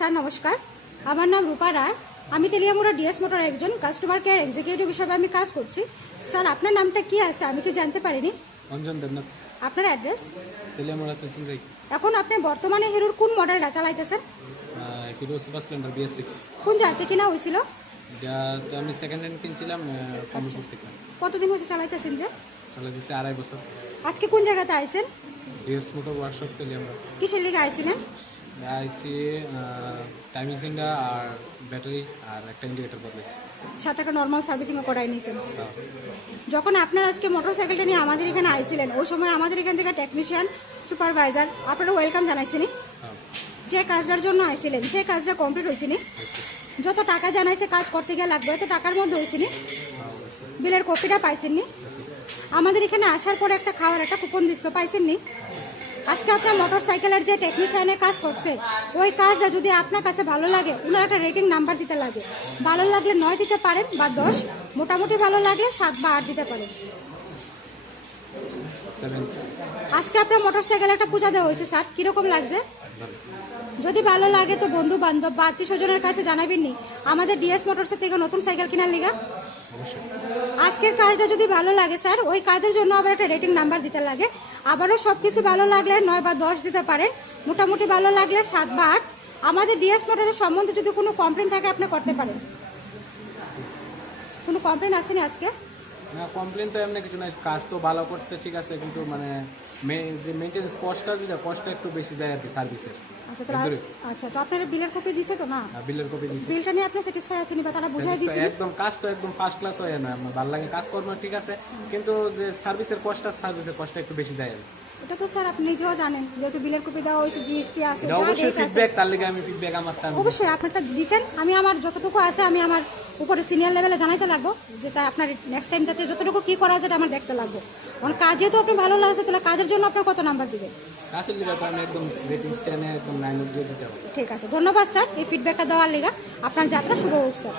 Sir নমস্কার, আমার নাম রূপা রায়। আমি তেলিয়ামুড়া ডিএস মোটর একজন কাস্টমার কেয়ার এক্সিকিউটিভ হিসাবে আমি কাজ করছি। স্যার আপনার নামটা কি আছে আমি কি জানতে পারিনি? অঞ্জন দেবনাথ, আপনার অ্যাড্রেস? তেলিয়ামুড়া তহসিল যাই। এখন আপনি বর্তমানে হিরোর কোন মডেলটা চালাইতেছেন? Hero super Splendor BS6। কোন জায়গাতে কিনা হয়েছিল? যা তো আমি সেকেন্ড হ্যান্ড কিনছিলাম কমলপুর থেকে। কতদিন হয়েছে চালাইতেছেন যে? চলে দিচ্ছে 2.5 বছর। আজকে কোন জায়গাতে আইছেন? DS motor workshop Teliamura. কিসের লিগে আইছিলেন? আইসি টাইমিং সিঙ্গা আর ব্যাটারি আর একটা ইন্ডিকেটর বদলেছে। সাথে একটা নর্মাল সার্ভিসিংও করাই নিয়েছেন। যখন আপনার আজকে মোটরসাইকেলটা নিয়ে আমাদের এখানে আইছিলেন ওই সময় আমাদের এখান থেকে টেকনিশিয়ান সুপারভাইজার আপনারা ওয়েলকাম জানাইছিনি? যে কাজটার জন্য আইছিলেন সেই কাজটা কমপ্লিট হয়েছিনি? যত টাকা জানাইছে কাজ করতে গিয়ে লাগবে এত টাকার মধ্যে হয়েছিনি? বিলের কপিটা পাইছেননি? আমাদের এখানে আসার পরে একটা খাওয়ার একটা কুপন দিছিল পাইছেননি? আজকে আপনার মোটরসাইকেলের যে টেকনিশিয়ানে কাজ করছে ওই কাজটা যদি আপনার কাছে ভালো লাগে ওনার একটা রেটিং নাম্বার দিতে লাগে। ভালো লাগলে 9 দিতে পারেন বা 10, মোটামুটি ভালো লাগলে 7 বা 8 দিতে পারেন। 7। আজকে আপনার মোটরসাইকেল একটা পূজা দেওয়া হয়েছে স্যার, কিরকম লাগছে? যদি ভালো লাগে তো বন্ধু বান্ধব বা আত্মীয় স্বজনের কাছে জানাবেননি আমাদের ডিএস মোটরসের থেকে নতুন সাইকেল কেনার লিগা। আজকের কাজটা যদি ভালো লাগে স্যার ওই কাজের জন্য আবার একটা রেটিং নাম্বার দিতে লাগে। আবারও সব কিছু ভালো লাগলে 9 বা 10 দিতে পারেন, মোটামুটি ভালো লাগলে 7 বা 8। আমাদের ডিএস মোটরের সম্বন্ধে যদি কোনো কমপ্লেন থাকে আপনি করতে পারেন। কোনো কমপ্লেন আসেনি আজকে? না, কমপ্লেন তো এমনি কিছু নাই, কাজ তো ভালো করছে ঠিক আছে, কিন্তু মানে যে মেনটেন্স কস্টটা একটু বেশি যায় আর কি সার্ভিসের। আচ্ছা তো আপনার বিলের কপি দিছে তো না? বিলের কপি দিয়েছে। বিলটা নিয়ে আপনি স্যাটিসফাই আছেন বা তারা বুঝাই দিয়েছে? একদম কাজ তো একদম ফার্স্ট ক্লাস হয় না, আমার ভালো লাগে কাজ করবো ঠিক আছে, কিন্তু যে সার্ভিসের কস্টটা একটু বেশি যায়। এটা তো স্যার আপনি নিজেও জানেন যেহেতু বিলের কপি দেওয়া হয়েছে, জিএসটি আছে, এটা অবশ্যই ফিডব্যাক, তার লাগে আমি ফিডব্যাক আমারটা অবশ্যই আপনারটা দিয়েছেন। আমি আমার যতটুকু আছে আমি আমার উপরে সিনিয়র লেভেলে জানাইতে লাগবো যে তা আপনার নেক্সট টাইম যাতে যতটুকু কি করা যায় আমার দেখতে লাগবো। কারণ কাজে তো আপনি ভালো লাগছে তাহলে কাজের জন্য আপনার কত নাম্বার দিবেন? কাজের লিগে আমি একদম রেটিং স্ট্যানে একদম 9 দিয়ে দিতে হবে। ঠিক আছে, ধন্যবাদ স্যার এই ফিডব্যাকটা দেওয়ার লিগা। আপনার যাত্রা শুভ হোক স্যার।